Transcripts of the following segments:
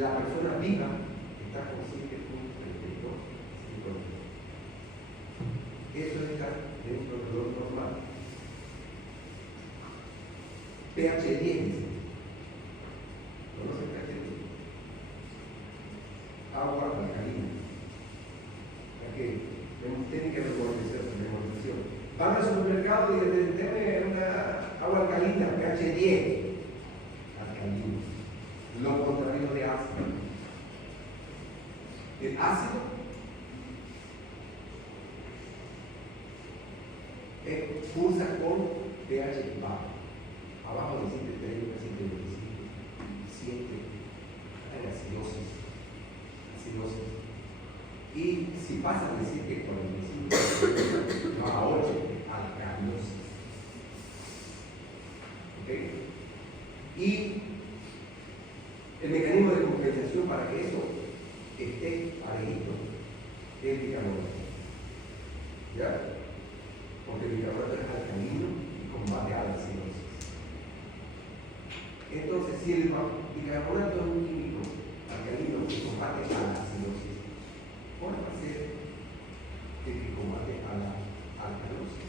la persona viva está con 7.32. Eso está dentro de lo normal. pH 10 dice. ¿Conoce pH 10? Agua alcalina. Ya que técnica de memorización. Van al supermercado y dicen, denme una agua alcalina, pH 10. Alcalino. Lo contrario de ácido. El ácido pulsa con pH bajo. Abajo de 7.3, 7.7, hay acidosis. Y si pasa de 7.45 a 8, alcalosis. ¿Ok? Y el mecanismo de compensación para que eso esté parejito es el bicarbonato. ¿Ya? Porque el bicarbonato es alcalino y combate a la acidosis. Entonces, si el bicarbonato es un químico alcalino que combate a la acidosis, ¿cuál va a ser el que combate a la alcalosis?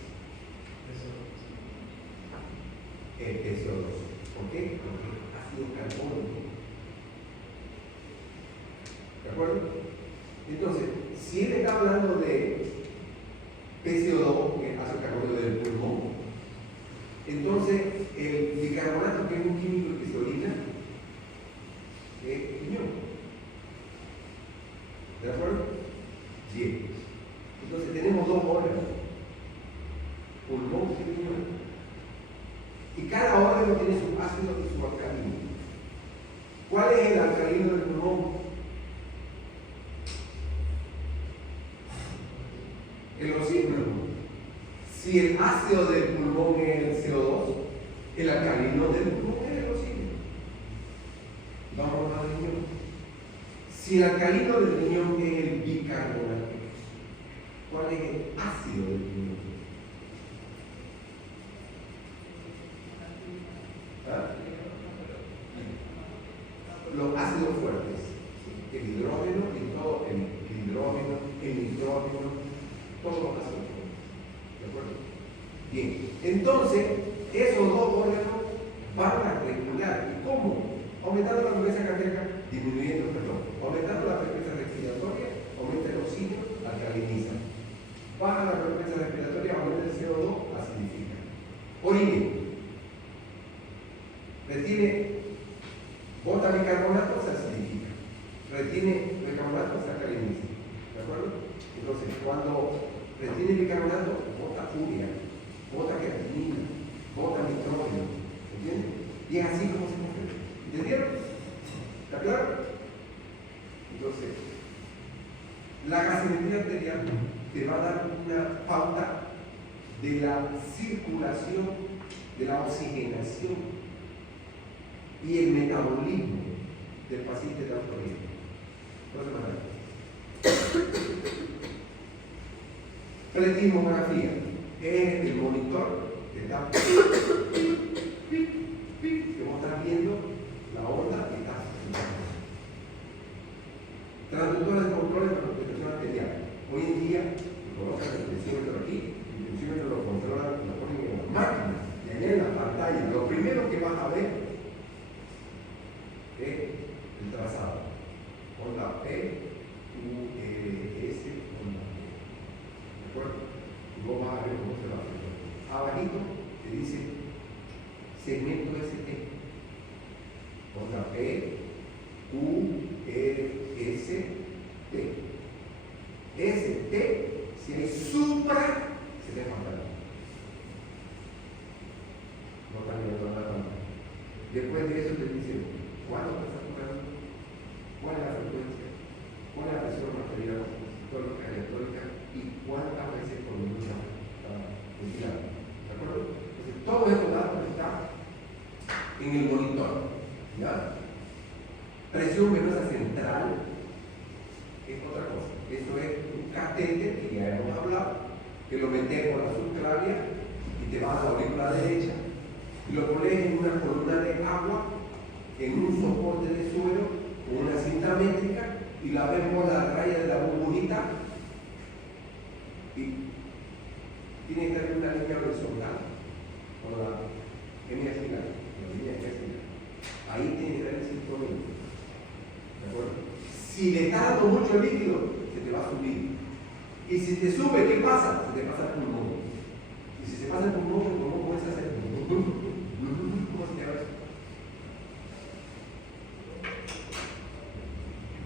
El SO2. ¿Por qué? Porque es ácido carbónico. ¿De acuerdo? Entonces, si él está hablando de PCO2, que es ácido carbónico del pulmón, entonces el bicarbonato, que es un químico que se orina, es riñón. ¿De acuerdo? Bien. Entonces tenemos dos órganos, pulmón y riñón. Y cada órgano tiene su ácido y su alcalino. ¿Cuál es el alcalino del pulmón? El oxígeno. Si el ácido del pulmón es el CO2, el alcalino del pulmón es el oxígeno. Vamos al riñón. Si el alcalino del riñón es el bicarbonato, ¿cuál es el ácido del riñón? ¿Ah? Los ácidos fuertes, el hidrógeno y todo, el hidrógeno, el nitrógeno, todos los ácidos fuertes. ¿De acuerdo? Bien, entonces esos dos órganos van a regular. ¿Y cómo? Aumentando la frecuencia cardíaca, disminuyendo el perdón. Aumentando la frecuencia respiratoria, aumenta el oxígeno, alcaliniza. Baja la frecuencia respiratoria, aumenta el CO2, acidifica. Orine. Retiene, bota bicarbonato, se acidifica. Retiene bicarbonato, se alcaliniza. ¿De acuerdo? Entonces, cuando retiene bicarbonato, bota urea, bota creatinina, bota nitrógeno. ¿Entiendes? Y es así como se construye. ¿Entendieron? ¿Está claro? Entonces, la gasometría arterial te va a dar una pauta de la circulación, de la oxigenación y el metabolismo del paciente de alcoholismo. Pletismografía es el monitor que está que vos estás viendo la onda que está funcionando. Transductores de control de presión arterial. Hoy en día colocan el tensiómetro aquí, el tensiómetro lo controlan, lo ponen en la máquina y allá en la pantalla. Lo primero que vas a ver es el trazado. Onda P, U, S, onda P. ¿De acuerdo? Y vos vas a ver cómo se va a hacer. Abajito te dice segmento ST. Onda P, U, S, T. ST, si hay supra, se le falta. No está mirando la pantalla. Después de eso te dice cuánto te está curando, cuál es la frecuencia, cuál es la presión arterial sistólica y diastólica y cuántas veces por minuto está ventilando. ¿De acuerdo? Entonces, todos estos datos están en el monitor. ¿Ya? Presión venosa central es otra cosa. Eso es un catéter que ya hemos hablado, que lo metes por la subclavia y te vas a la aurícula derecha y lo pones en una columna de agua, en un soporte de suelo con una Si le está dando mucho líquido, se te va a subir. Y si te sube, ¿qué pasa? Se te pasa el pulmón. Y si se pasa el pulmón comienza a hacer. ¿Cómo se llama eso?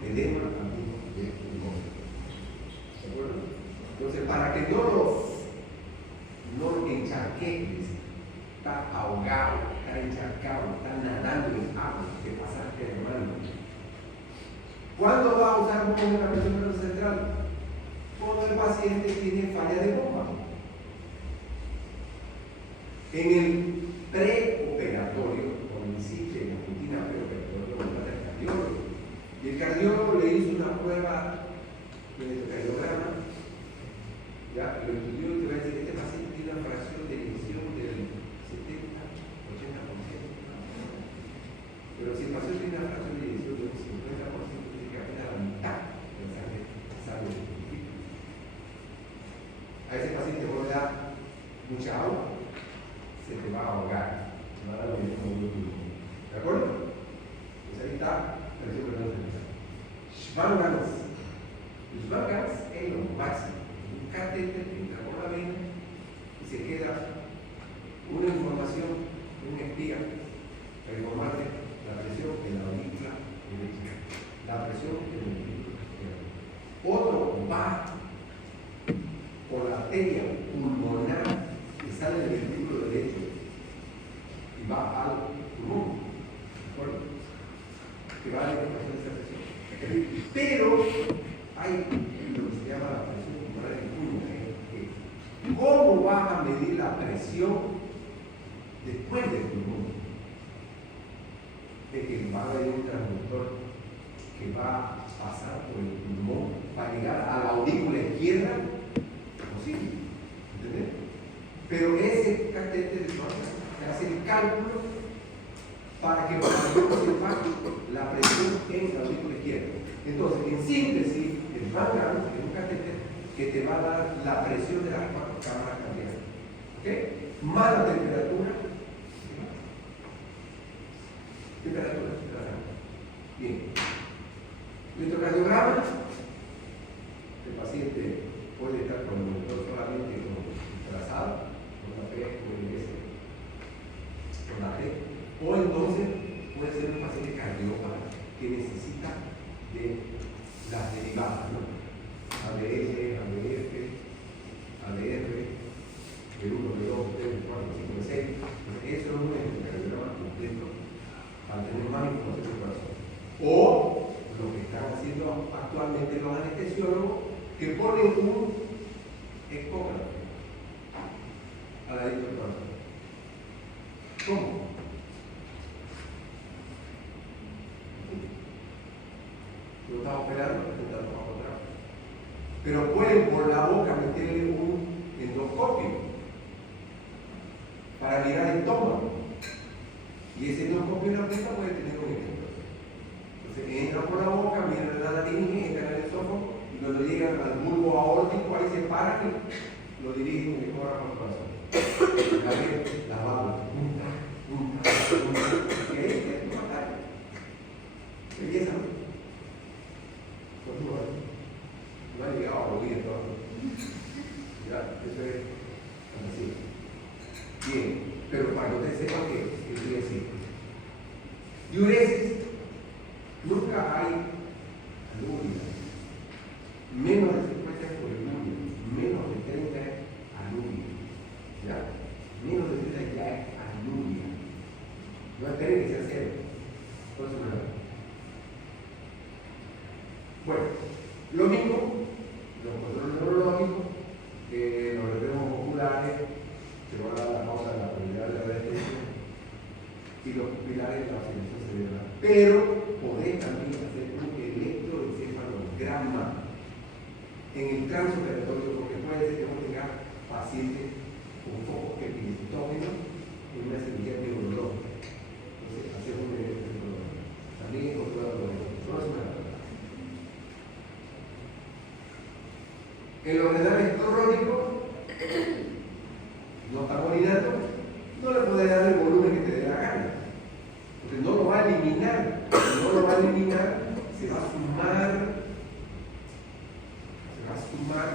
Edema del pulmón. ¿De acuerdo? Entonces, para que no lo encharques, está ahogado, está encharcado, está nadando en agua, que pasaste, hermano. ¿Cuándo va a usar bomba la presión venosa central? Cuando el paciente tiene falla de bomba. En el preoperatorio, cuando hiciste la rutina preoperatorio, va al cardiólogo. Y el cardiólogo le hizo una prueba de electrocardiograma, ya lo estudió y te va a decir: este paciente tiene una fracción de eyección del 70, 80%. Pero si el paciente tiene una fracción de eyección del 50%, tiene que apenas la mitad de la sangre del equipo. A ese paciente vos le das mucha agua, se te va a ahogar, se va a dar lo mismo. ¿De acuerdo? Pues ahí está la presión venosa central. Schwann-Ganz. El Schwann-Ganz es lo máximo. Un catéter que entra por la vena y se queda una información, una espía para informarte la presión en la aurícula derecha, la presión en el ventrículo izquierdo. Otro va por la arteria pulmonar que sale del ventrículo derecho y va al pulmón, ¿de acuerdo? Que va a la información de esa presión. Pero hay lo que se llama la presión pulmonar en puño. ¿Cómo vas a medir la presión después del pulmón? Es que va a haber un transductor que va a pasar por el pulmón para llegar a la aurícula izquierda, posible, ¿entendés? Pero ese catéter hace el cálculo para que sepa la presión en la aurícula izquierda. Entonces, en síntesis, el Schwann-Ganz es un catéter que te va a dar la presión de las cuatro cámaras cardíacas. ¿Ok? Más la temperatura. Temperatura. Bien. Electrocardiograma. El paciente puede estar con el monitor solamente como trazado, con la P, con el S, con la T. O entonces puede ser un paciente cardiópata que necesita de las derivadas, ¿no? ADS, ADF, ADR, B1, B2, B3, B4, B5, B6. Eso es un electrocardiograma completo para tener más información del corazón. O lo que están haciendo actualmente los anestesiólogos, que ponen un ecógrafo a la del corazón. ¿Cómo? Lo está operando, intentando bajo otra. Pero pueden por la boca meterle un endoscopio para mirar el estómago. Y ese endoscopio en la punta puede tener un ejemplo. Entonces entra por la boca, miran la laringe, entra en el esófago, y cuando llegan al bulbo aórtico, ahí se paran y lo dirigen y le cobran al corazón. La válvula. Y ahí es tu batalla. Belleza, ¿no? No ha llegado a oír todo. Ya, eso es así. Bien, pero para que ustedes sepan que quiere decir. Diuresis. Nunca hay aluria. Menos de 50 por el aluria. Menos de 30 es aluria. ¿Ya? Menos de 30 ya es aluria. No esperen que sea cero. Entonces, bueno, lo mismo, los controles neurológicos, los reflejos oculares, se va a dar la causa de la prioridad de la anestesia, y los pupilares de la oxidación cerebral. Pero podés también hacer un electroencefalograma en el transoperatorio, porque puede ser que vos tengas pacientes con focos epileptógenos en una cirugía neurológica. Entonces, hacemos un electroencefalograma. También es controlado por el en los renales crónicos, no está molinando, no le puede dar el volumen que te dé la gana, porque no lo va a eliminar. Si no lo va a eliminar, se se va a sumar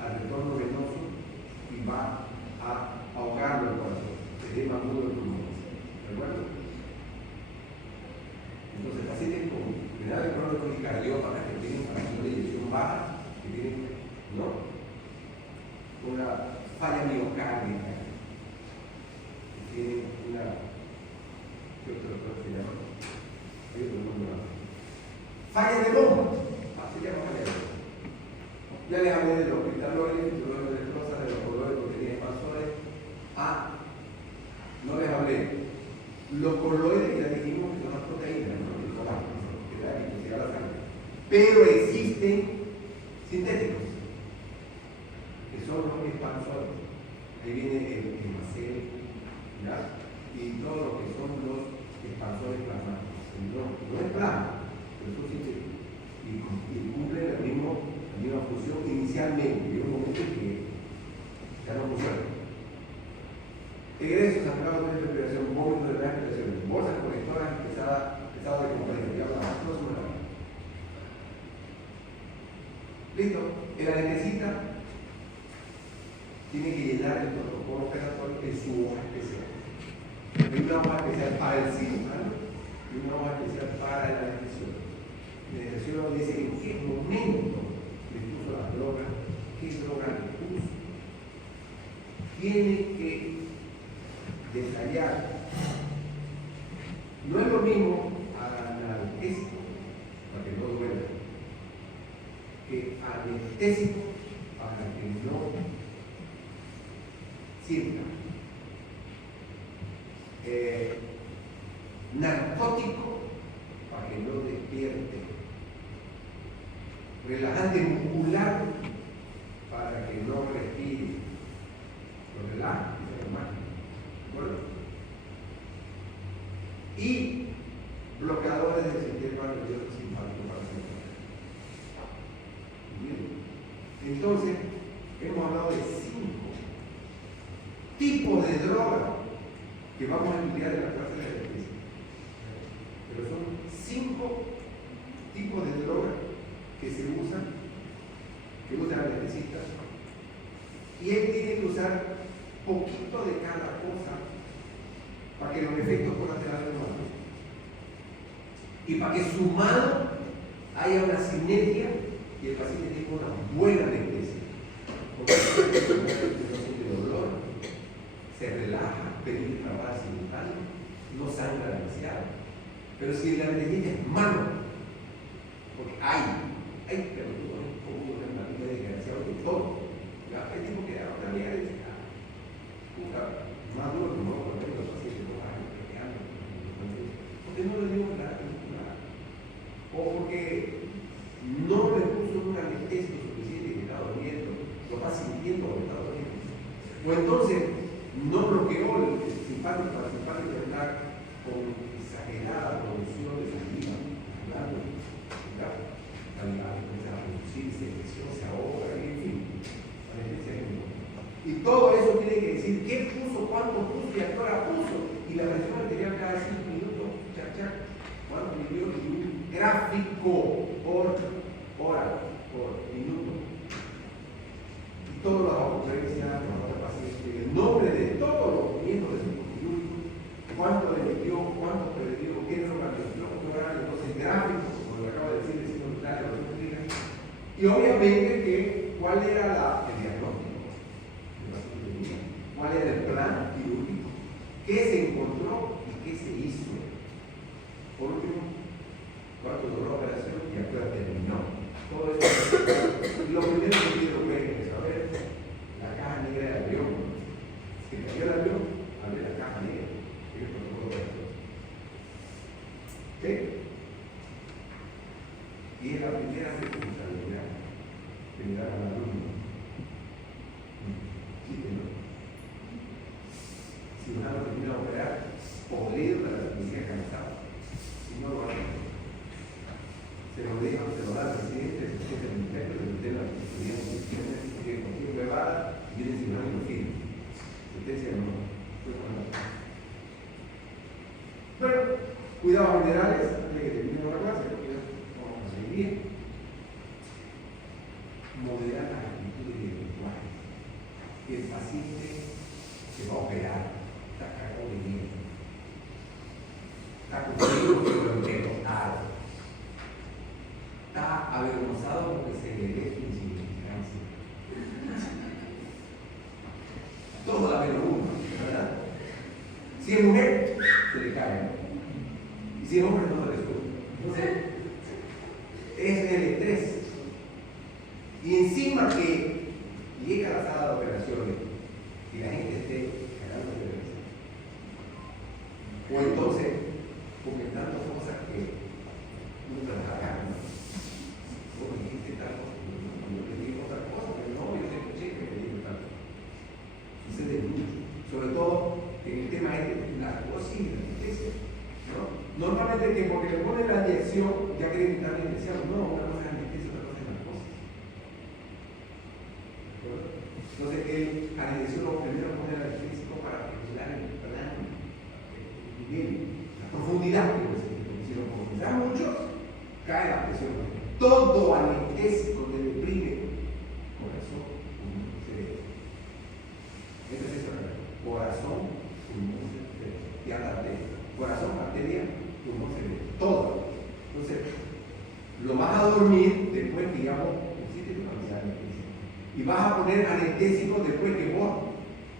al retorno venoso y va a ahogarlo el corazón, se ve más duro el pulmón. ¿De acuerdo? Entonces, pacientes con enfermedad crónico-cardiopatas que tienen fracción de eyección baja, que tienen una falla miocárdica, que tienen una. ¿Qué otro se llama? Falla de bomba. Se llama falla de bomba. Ya les hablé de los hospitaloides, de los electrosas, de los coloides, que tenían expansores. No les hablé. Los coloides ya dijimos que son las proteínas, ¿no? Que da electricidad a la sangre. Pero existen sintéticos, que son los expansores. Ahí viene el macel, ¿ya? Y todo lo que son los expansores plasmáticos. No es plasma, pero son sintéticos. Y cumplen la misma función inicialmente. Llega un momento que ya no funciona. Egresos, apagados de respiración, vómitos de las respiraciones, bolsas conectoras pesadas de componentes. Ya hablamos, no es una. Listo. El anestesista tiene que llenar el protocolo operatorio en su hoja especial. Hay una hoja especial para el cirujano y una hoja especial para el anestesiólogo. El anestesiólogo dice en qué momento le puso la droga, qué droga le puso. Tiene que detallar. No es lo mismo analgésico, para que no duela, que anestésico, para que no sienta. Narcótico, para que no despierte. Relajante muscular, para que no respire. Lo relaja y se relaja. ¿De acuerdo? Y bloqueadores del sistema nervioso simpático para hacer. Entonces, hemos hablado de 5 tipos de drogas que vamos a estudiar en la clase de anestesia. Pero son 5 tipos de drogas que se usan, que usa el anestesista, y él tiene que usar poquito de cada cosa para que los efectos colaterales no hagan. Y para que sumado haya una sinergia y el paciente tenga una buena anestesia. Porque no siente dolor, se relaja, penetra para simultáneo, no sangra demasiado. Pero si la anestesia es malo, porque hay pero tú no es como una vida desgraciada de todo. Hay tipos que ahora la amiga dice, más duro que no, porque los pacientes no van peleando, porque no le dio nada, o porque no le puso un anestésico suficiente que está durmiendo, lo está sintiendo o está durmiendo. O entonces no bloqueó el simpático para entrar con exagerada producción de saliva, hablando, comienza a producirse, se ahoga, en fin. Y todo eso tiene que decir qué puso, cuánto puso y a qué hora puso. Y la presión arterial cada 5 minutos, cuánto midió y un gráfico por hora, por minuto. Y todas las ocurrencias, los pacientes, el nombre de todos los miembros de su conjunto, cuánto le metió, cuánto perdió, qué droga le dio, qué hora, entonces gráficos, como lo acabo de decir, y obviamente que cuál era el diagnóstico, cuál era el plan quirúrgico, qué se encontró y qué se hizo. Por último, cuánto duró la operación y a qué hora terminó. Todo eso. Lo primero que quiero ver es saber la caja negra del avión. Si cayó el avión, abre la caja negra. Es el protocolo de esto. ¿Ok? Y es la primera responsabilidad de mirar al alumno. ¿Sí que no? Si un alumno termina de operar, podrido de la cirugía cansado. Si no lo hace, se lo dejan, se lo da al presidente del ministerio, de la estudiante, que contigo privada, y viene sin ánimo firme. Sentencia no. Bueno, cuidados generales, antes de que terminemos la clase. avergonzado porque se le ve su insignificancia. Todo la menos uno, ¿verdad? Si es mujer, se le cae, ¿no? Y si es hombre, no se le sube. Entonces, es el estrés. Y encima que llega a la sala de operaciones y la gente esté cagando de risa. O entonces, comentando cosas que no te las hagan, ¿no? O dijiste tal cosa, yo te digo otra cosa, pero no, yo te escuché que te digo tal cosa. Sucede mucho. Sobre todo en el tema de la psicosis y la anestesia, ¿no? Normalmente que porque le ponen la inyección ya quieren quitar la inyección. No, una cosa es anestesia, otra cosa es narcosis. Entonces, el anestesio lo primero pone el anestésico para regular el plano, el nivel, la profundidad, porque si lo profundizas mucho, cae la presión. Todo anestésico te deprime. Por eso, cerebro. Eso es eso, corazón, pulmón, cerebro. Y arteria. Corazón, arteria, pulmón, cerebro. Todo. Entonces, lo vas a dormir después que digamos, existe tu capacidad de anestesia. Y vas a poner anestésico después que vos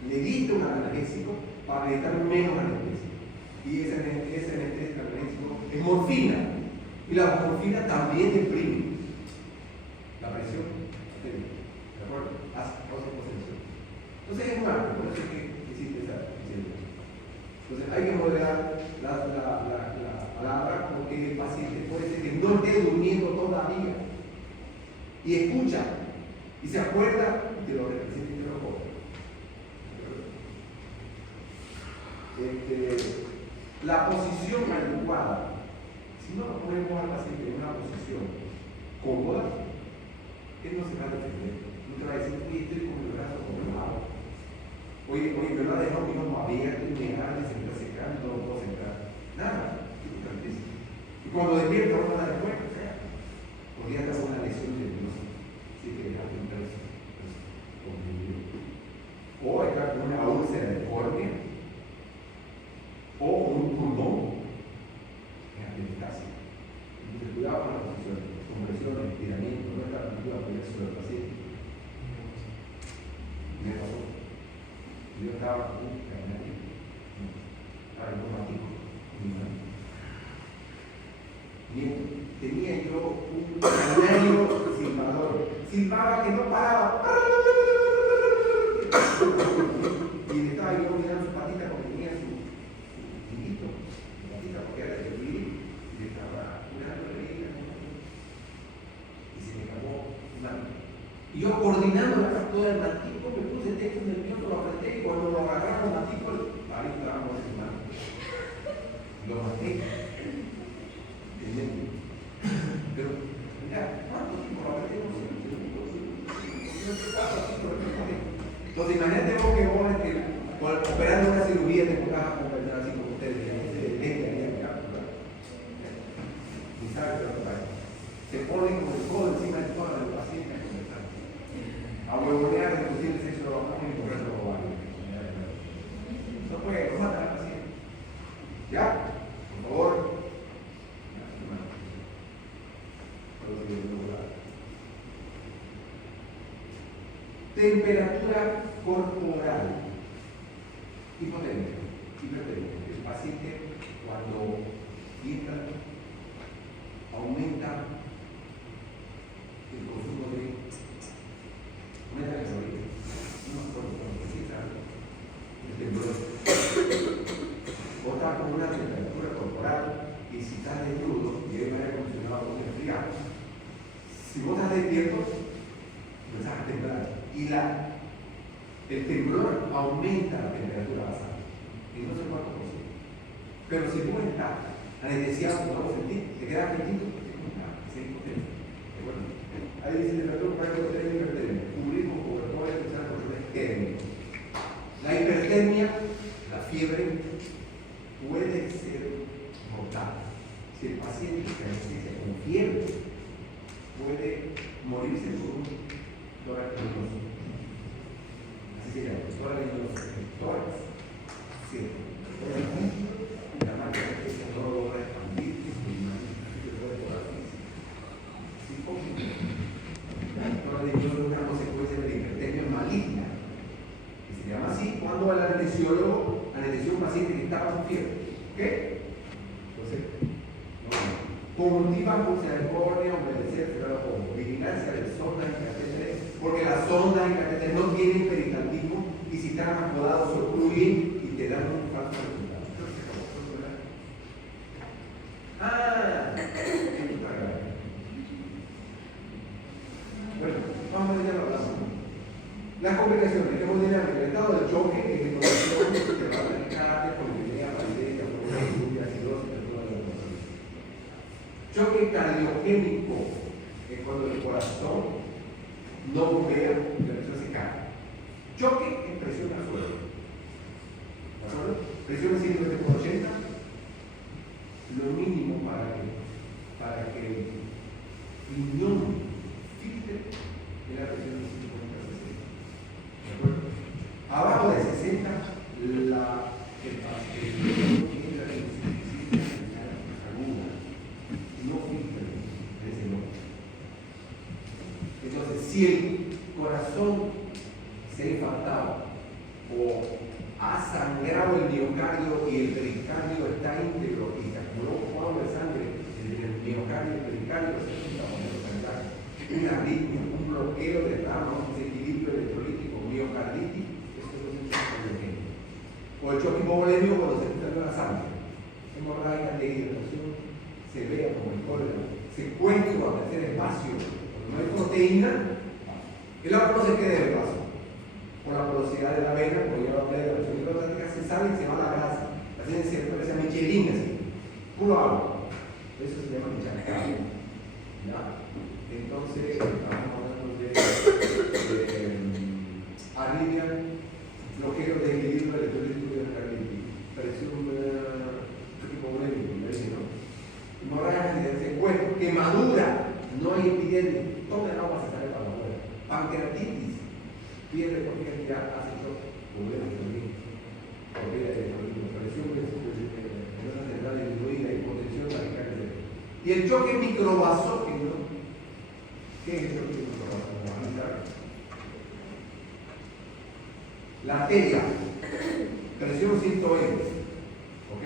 le diste un analgésico para necesitar menos anestésico. Y ese anestésico es morfina. Y la morfina también deprime la presión. ¿De acuerdo? Hace concentración. Entonces es un arte, por eso es que existe esa situación. Entonces hay que moderar la palabra porque el paciente puede ser que no esté durmiendo todavía y escucha y se acuerda y te lo representa y te lo cobra. La posición adecuada, si no lo ponemos al paciente en una posición cómoda, él no se va a defender. No te va a decir, oye, estoy con el brazo doblado. Oye, me lo ha dejado mi ojo abierto y me arde, se me está secando, no puedo sentar. Nada, y cuando despierta uno da después, podría tener una lesión nerviosa. Así que dejar un brazo o estar con una úlcera de córnea o un pulmón en atelectasia. Entonces, cuidado con la posición, compresión, estiramiento, no estar activa por eso del paciente. Me pasó. Yo estaba con un canario, aromático, tenía yo un canario silbador, silbaba que no paraba, y le estaba yo mirando su patita porque tenía su hilito, su patita porque era de vivir, y le estaba curando la herida, y se me acabó una. Y yo coordinando la captura del mantico, me puse texto nervioso, lo apreté y cuando lo agarraba el mantico, ahí estábamos en mano. Lo maté. Pero, mira, ¿cuánto tiempo lo apreté? Entonces, imagínate vos que vos, operando una cirugía, te pongas a conversar así con ustedes, y sabes lo que pasa. Se ponen con el codo encima del codo del paciente a conversar. A huevonear, discutir el sexo de los vacunos y correr los ovarios. No puede, no mata al paciente. ¿Ya? Por favor. Temperatura corporal. Hipotermia. Hipertermia. El paciente, cuando dieta, aumenta el consumo de calorías. No sé por qué necesita el temblor. Vos estás con una temperatura corporal y si estás desnudo y hay un aire acondicionado con enfriado, si vos estás despierto, empezás a temblar y el temblor aumenta la temperatura basal y no sé cuánto por ciento. Pero si vos estás anestesiado, no lo sentís, te quedas quietito, es hipotermia. Bueno, ahí dice temperatura corporal de hipertermia. Cubrimos cobertores que sean controles térmicos. La hipertermia, la fiebre, puede ser mortal. Si el paciente se anestesia con fiebre, puede morirse por un tórax venoso. Así se llama, tórax venoso. Tórax, sí. La marca de anestesia no lo logra expandir, así que puede tórax. Sí, fiebre. ¿Ok? Entonces, conductiva con misericordia, obedecer, pero con vigilancia de sonda y catéteres, porque las sondas y catéteres no tienen pericarditismo y si están acomodados se ocluyen y te dan un falso resultado. Bueno, vamos a ya hablamos. Las complicaciones, hemodinámica, el estado de choque, intoxicación, taquicardia, poliuria, validez, lluvia, acidosis, todo lo demás. Choque cardiogénico es cuando el corazón no bombea y la presión se cae. Choque es presión al suelo. ¿De acuerdo? Presión de 120 por 80, lo mínimo para que el riñón filtre es la presión de 50 a 60. ¿De acuerdo? Abajo de 60, el riñón tiene la insuficiencia aguda. No filtra ese nombre. Entonces, si el corazón se ha infartado o ha sangrado el miocardio y el pericardio está íntegro y se acumuló un coágulo de sangre en el miocardio y el pericardio, se junta con el sangrar, una arritmia, un bloqueo de rama, un desequilibrio electrolítico, miocarditis, eso es un choque cardiogénico. O el choque hipovolémico cuando se filtra la sangre, hemorragia, dehidratación, se vea como el cólera, secuestro a tercer espacio, cuando no hay proteína, el agua no se queda en el vaso. Por la porosidad de la vena, como ya lo hablé de la presión hidrostática, se sale y se va a la grasa. Así se parece a Michelin, así, puro agua. Eso se llama encharcado. ¿Ya? Entonces, estamos hablando de arritmia, bloqueo de equilibrio electrolítico y carditis, presión hipovolémico, ¿no? Hemorragia de secuestro, quemadura, no hay epidemia, toda el agua se sale para afuera. Pancreatitis, pierde porque ya hace choque, problemas también, presión central disminuida, hipotensión, taquicardia. Y el choque microvasógeno, ¿qué es el choque microvasógeno? La arteria, presión 120, ¿ok?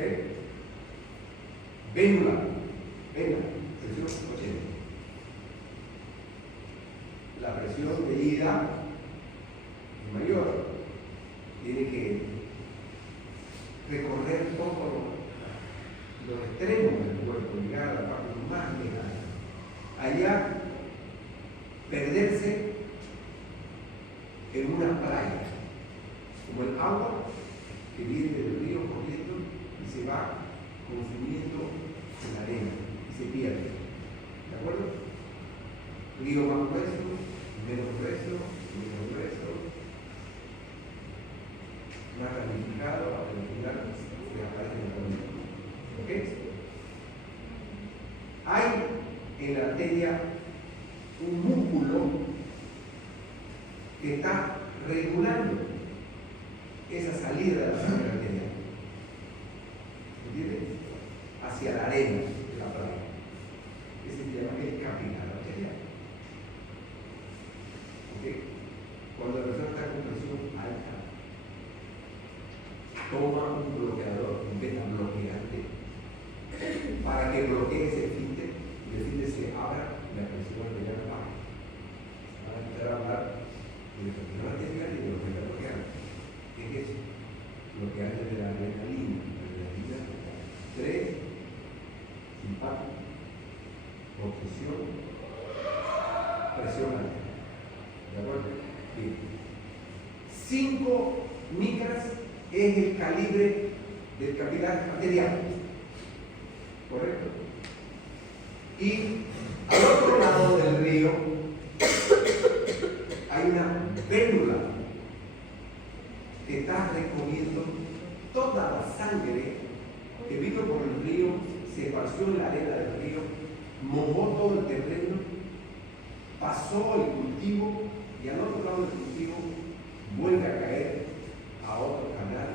Vena, presión 80. La presión de ida mayor, tiene que recorrer todos los extremos del cuerpo, llegar a la parte más lejana. Allá, perderse en una playa, como el agua que viene del río corriendo y se va consumiendo en la arena y se pierde. ¿De acuerdo? Río más grueso, menos grueso, menos grueso, más ramificado, al final se aparece en el camino. ¿Ok? Hay en la arteria un músculo que está regulando esa salida de la sangre arterial. ¿Entiendes? Hacia la arena de la playa. Ese se llama el capilar arterial. ¿Ok? Cuando la persona está con presión alta, toma un bloqueador, un beta bloqueante, para que bloquee ese esfínter y el esfínter se abra y la presión arterial baja. Van a empezar a hablar de presión arterial y de los beta bloqueantes. ¿Qué es eso? Bloqueantes de la adrenalina, estrés, simpático, obsesión, presión alta. ¿De acuerdo? Bien. 5 micras es el calibre del capilar arterial. ¿Correcto? Y al otro lado del río hay una vénula que está recogiendo toda la sangre que vino por el río, se esparció en la arena del río, mojó todo el terreno, pasó el cultivo y al otro lado del cultivo vuelve a caer a otro canal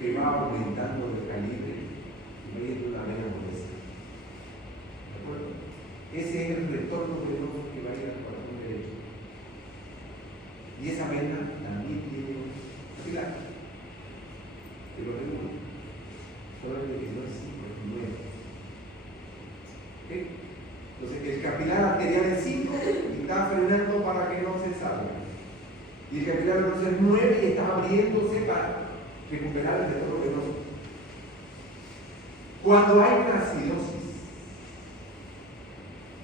que va aumentando el calibre y va yendo una vena molesta. ¿De acuerdo? Ese es el retorno venoso que va a ir al corazón derecho. Y esa vena también tiene un capilar que lo regula. capilar arterial es 5 y está frenando para que no se salga. Y el capilar venoso es 9 y está abriéndose para recuperar el retorno venoso. Cuando hay una acidosis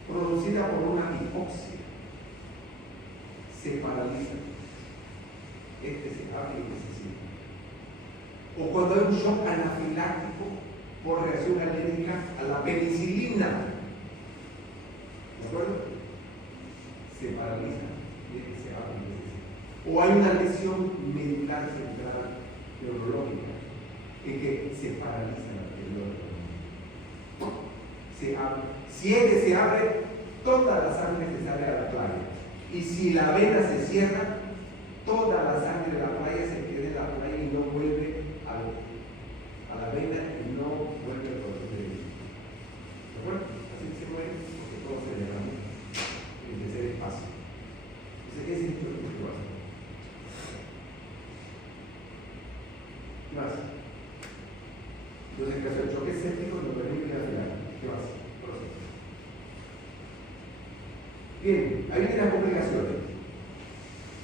producida por una hipoxia, se paraliza. Este se abre y se cierra. O cuando hay un shock anafiláctico por reacción alérgica a la penicilina, ¿de acuerdo? Se paraliza y este se abre y se cierra. O hay una lesión medular central neurológica en que se paraliza la arteria. Se abre. Si este se abre, toda la sangre se sale a la playa. Y si la vena se cierra, toda la sangre de la playa se queda en la playa y no vuelve a la vena y no vuelve al corazón de Dios. ¿De acuerdo? Así se muere porque todo se derrama en el tercer espacio. Entonces, ese es el truco que va a hacer. ¿Qué más? Entonces, en caso de choque séptico, no permite ir a final. ¿Qué más? Bien, ahí vienen las complicaciones.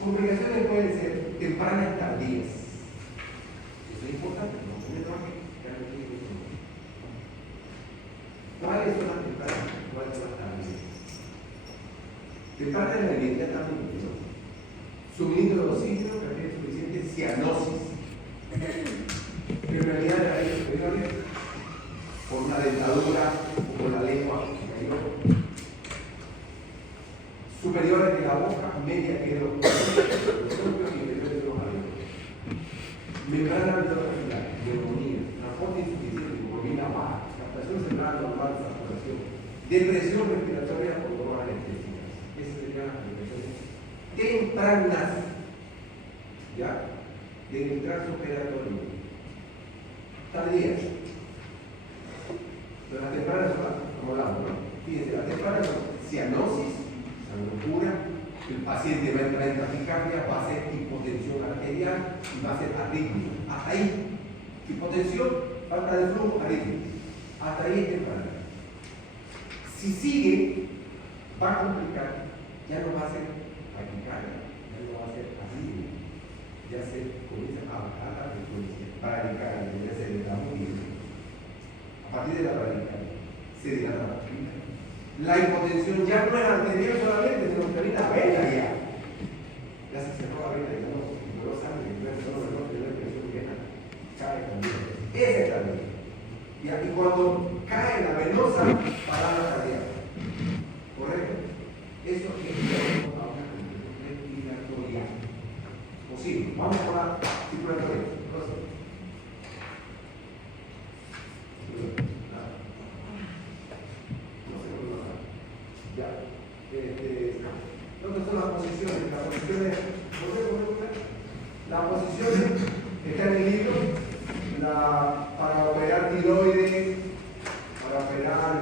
Complicaciones pueden ser tempranas tardías. Eso es importante, no se me toque. ¿Cuáles son las tempranas? ¿Cuáles son las tardías? Temprana es la inmediatamente, ¿no? Suministro de oxígeno, cantidad suficiente, cianosis. Prioridad de la ley superior por una dentadura o por la lengua superiores de la boca, media que de los propios y inferiores de los labios. Membrana vitreocapilar, neumonía, transporte insuficiente, hemoglobina baja, captación central normal de saturación, depresión respiratoria por drogas anestésicas. Esas serían las depresiones tempranas, ¿ya? Del trazo operatorio. Tardías. Pero las tempranas son las, como hablamos, ¿no? Fíjense, las tempranas son cianosis, locura, el paciente va a entrar en taquicardia, va a hacer hipotensión arterial y va a hacer arritmia. Hasta ahí, hipotensión, falta de flujo, arritmia. Hasta ahí es temprano. Si sigue, va a complicar, ya no va a ser taquicardia, ya no va a ser arritmia, ya se comienza a bajar la frecuencia bradicardia, ya se le da muy bien. A partir de la bradicardia, se dilata la taquicardia. La hipotensión ya no es arterial solamente, sino que ahorita vena ya. Ya se cerró la vena, ya no sangre, no tiene presión vena, cae también. Esa es la vena. Y cuando cae la venosa, parada cardíaca. ¿Correcto? Eso es a una compresión respiratoria. Posible. Vamos a la circulatoria. ¿Dónde son las posiciones? Las posiciones están en el libro para operar tiroides, para operar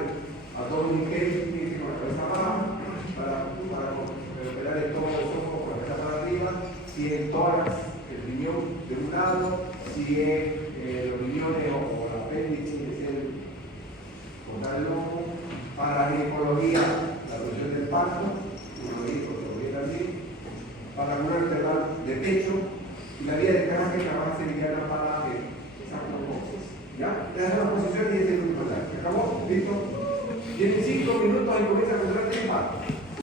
abdomen con la cabeza baja, para operar el estómago con la cabeza para arriba, si es tórax, el riñón de un lado, si es los riñones o la apéndice, es el cortar el ojo, para la ginecología, la reducción del parto.